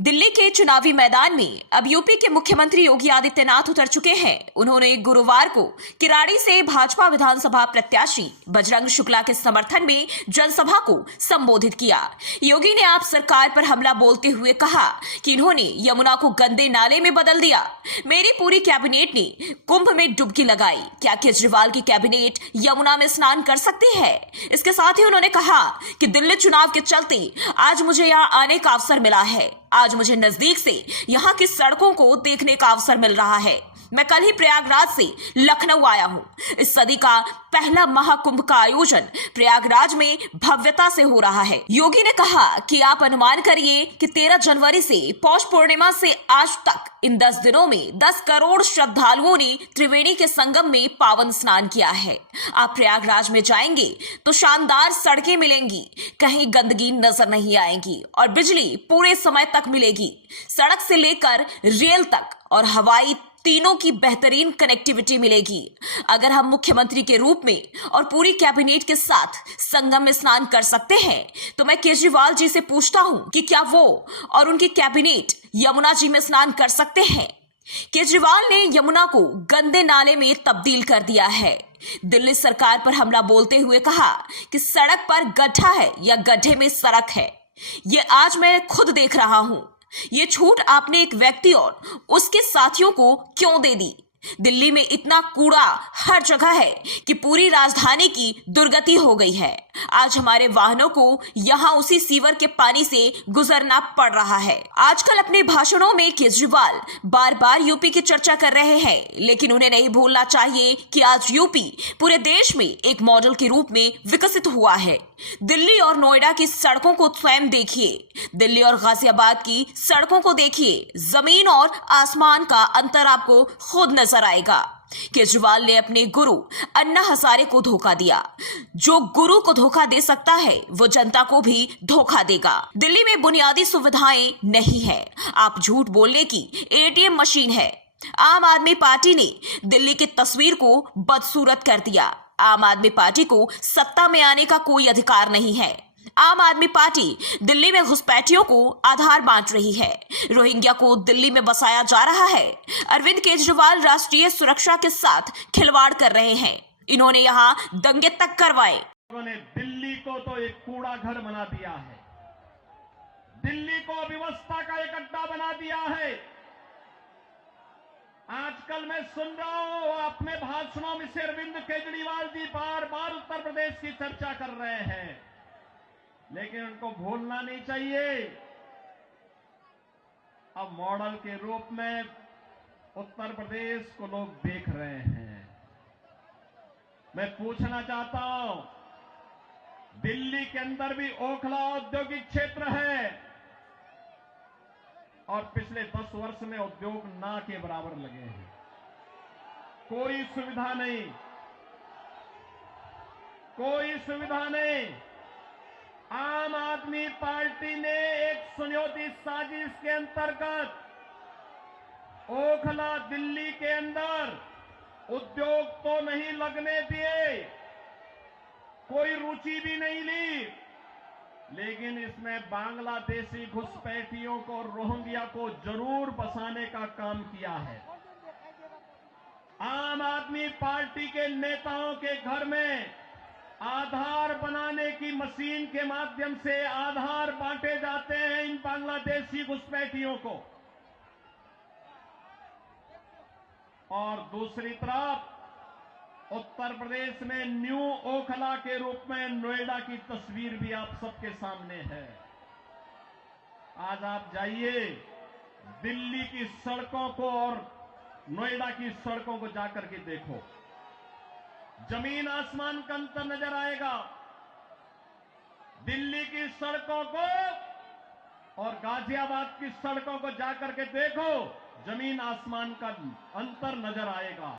दिल्ली के चुनावी मैदान में अब यूपी के मुख्यमंत्री योगी आदित्यनाथ उतर चुके हैं। उन्होंने गुरुवार को किराड़ी से भाजपा विधानसभा प्रत्याशी बजरंग शुक्ला के समर्थन में जनसभा को संबोधित किया। योगी ने आप सरकार पर हमला बोलते हुए कहा कि इन्होंने यमुना को गंदे नाले में बदल दिया। मेरी पूरी कैबिनेट ने कुंभ में डुबकी लगाई। क्या केजरीवाल की कैबिनेट यमुना में स्नान कर सकती है? इसके साथ ही उन्होंने कहा कि दिल्ली चुनाव के चलते आज मुझे यहाँ आने का अवसर मिला है। आज मुझे नजदीक से यहाँ की सड़कों को देखने का अवसर मिल रहा है। मैं कल ही प्रयागराज से लखनऊ आया हूँ। इस सदी का पहला महाकुंभ का आयोजन प्रयागराज में भव्यता से हो रहा है। योगी ने कहा कि आप अनुमान करिए कि 13 जनवरी से पौष पूर्णिमा से आज तक इन 10 दिनों में 10 करोड़ श्रद्धालुओं ने त्रिवेणी के संगम में पावन स्नान किया है। आप प्रयागराज में जाएंगे तो शानदार सड़कें मिलेंगी, कहीं गंदगी नजर नहीं आएगी और बिजली पूरे समय तक मिलेगी। सड़क से लेकर रेल तक और हवाई तीनों की बेहतरीन कनेक्टिविटी मिलेगी। अगर हम मुख्यमंत्री के रूप में और पूरी कैबिनेट के साथ संगम में स्नान कर सकते हैं तो मैं केजरीवाल जी से पूछता हूं कि क्या वो और उनकी कैबिनेट यमुना जी में स्नान कर सकते हैं? केजरीवाल ने यमुना को गंदे नाले में तब्दील कर दिया है। दिल्ली सरकार पर हमला बोलते हुए कहा कि सड़क पर गड्ढा है या गड्ढे में सड़क है। ये आज मैं खुद देख रहा हूं। ये छूट आपने एक व्यक्ति और उसके साथियों को क्यों दे दी? दिल्ली में इतना कूड़ा हर जगह है कि पूरी राजधानी की दुर्गति हो गई है। आज हमारे वाहनों को यहाँ उसी सीवर के पानी से गुजरना पड़ रहा है। आजकल अपने भाषणों में केजरीवाल बार बार यूपी की चर्चा कर रहे हैं, लेकिन उन्हें नहीं भूलना चाहिए कि आज यूपी पूरे देश में एक मॉडल के रूप में विकसित हुआ है। दिल्ली और नोएडा की सड़कों को स्वयं देखिए, दिल्ली और गाजियाबाद की सड़कों को देखिए। जमीन और आसमान का अंतर आपको खुद नजर आएगा। केजरीवाल ने अपने गुरु अन्ना हजारे को धोखा दिया। जो गुरु को धोखा दे सकता है वो जनता को भी धोखा देगा। दिल्ली में बुनियादी सुविधाएं नहीं है। आप झूठ बोलने की एटीएम मशीन है। आम आदमी पार्टी ने दिल्ली की तस्वीर को बदसूरत कर दिया। आम आदमी पार्टी को सत्ता में आने का कोई अधिकार नहीं है। आम आदमी पार्टी दिल्ली में घुसपैठियों को आधार बांट रही है। रोहिंग्या को दिल्ली में बसाया जा रहा है। अरविंद केजरीवाल राष्ट्रीय सुरक्षा के साथ खिलवाड़ कर रहे हैं। इन्होंने यहाँ दंगे तक करवाए। उन्होंने दिल्ली को तो एक कूड़ा घर बना दिया है। दिल्ली को व्यवस्था का एक अड्डा बना दिया है। आजकल मैं सुन रहा हूं अपने भाषणों में से अरविंद केजरीवाल जी बार बार उत्तर प्रदेश की चर्चा कर रहे हैं, लेकिन उनको भूलना नहीं चाहिए अब मॉडल के रूप में उत्तर प्रदेश को लोग देख रहे हैं। मैं पूछना चाहता हूं, दिल्ली के अंदर भी ओखला औद्योगिक क्षेत्र है और पिछले 10 वर्ष में उद्योग ना के बराबर लगे हैं। कोई सुविधा नहीं, कोई सुविधा नहीं। आम आदमी पार्टी ने एक सुनियोजित साजिश के अंतर्गत ओखला दिल्ली के अंदर उद्योग तो नहीं लगने दिए, कोई रुचि भी नहीं ली, लेकिन इसमें बांग्लादेशी घुसपैठियों को, रोहिंग्या को जरूर बसाने का काम किया है। आम आदमी पार्टी के नेताओं के घर में आधार बनाने की मशीन के माध्यम से आधार बांटे जाते हैं इन बांग्लादेशी घुसपैठियों को, और दूसरी तरफ उत्तर प्रदेश में न्यू ओखला के रूप में नोएडा की तस्वीर भी आप सबके सामने है। आज आप जाइए दिल्ली की सड़कों को और नोएडा की सड़कों को जाकर के देखो, जमीन आसमान का अंतर नजर आएगा। दिल्ली की सड़कों को और गाजियाबाद की सड़कों को जाकर के देखो, जमीन आसमान का अंतर नजर आएगा।